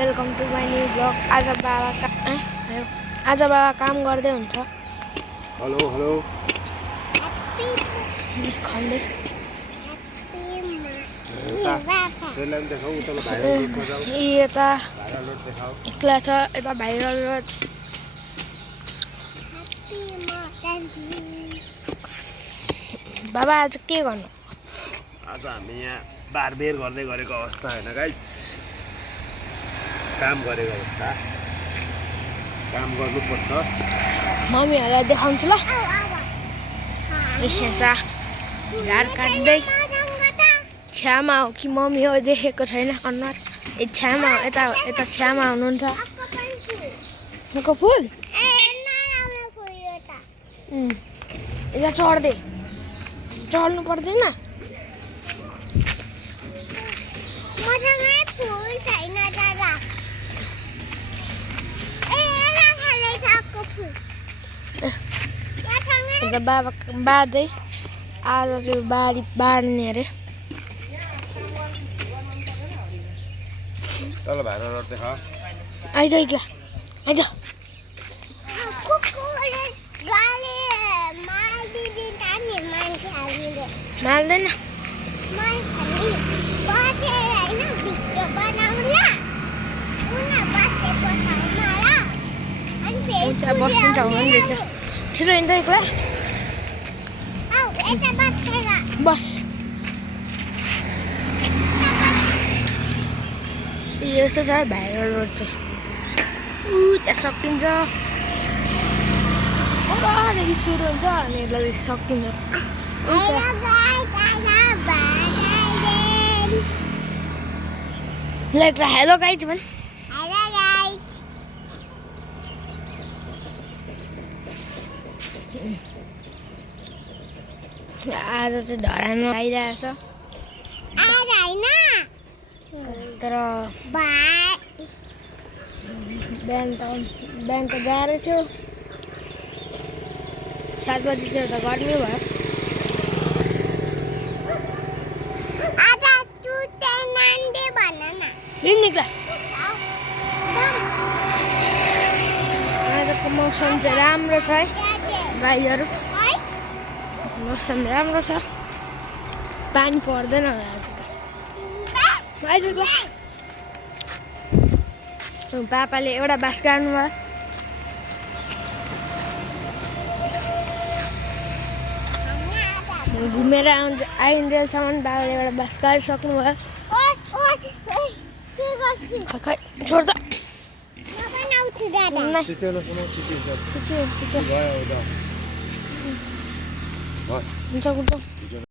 Welcome to my new blog. आज बाबा काम गर्दै हुन्छ। हेलो हेलो खण्डै यता एक्ला छ, यता भाइरल रोड। बाबा आज के गर्नु? आज हामी यहाँ बारबेर गर्दै गरेको अवस्था होइन गाइज, काम गरेको अवस्था। काम गर्नुपर्छ। मम्मीहरूलाई देखाउँछु ल। यता झार काट्दै छ्यामा हो कि मम्मी हो देखेको छैन अनुहार। ए छ्यामा हो, यता यता छ्यामा हुनुहुन्छ। फुल यता चढ्नु पर्दैन। बाबा बाँध्दै आज चाहिँ बारी बार्ने अरे। चल भाइरल रोड देखा। आइज एक्ला आइज। मार्दैन बस्नु ठाउँ पनि रहेछ। छिटो हिँड्दा एक्ला बस। यस्तो छ भाइरल रोड चाहिँ। त्यहाँ सकिन्छ, अगादेखि सुरु हुन्छ अनि यसलाई सकिन्छ। लाइक हेलो गाइज भन्। आज चाहिँ धरानमा आइरहेछ तर बिहान त गाह्रो थियो। 7 बजीतिर त गर्मी भयो। आजको मौसम चाहिँ राम्रो छ है गाईहरू। मौसम राम्रो छ, पानी पर्दैन होला आज त। पापाले एउटा बाँस गाड्नु भयो। घुमेर आइन्जेलसम्म बाबाले एउटा बाँस गाडिसक्नु भयो। खै छोड त हुन्छ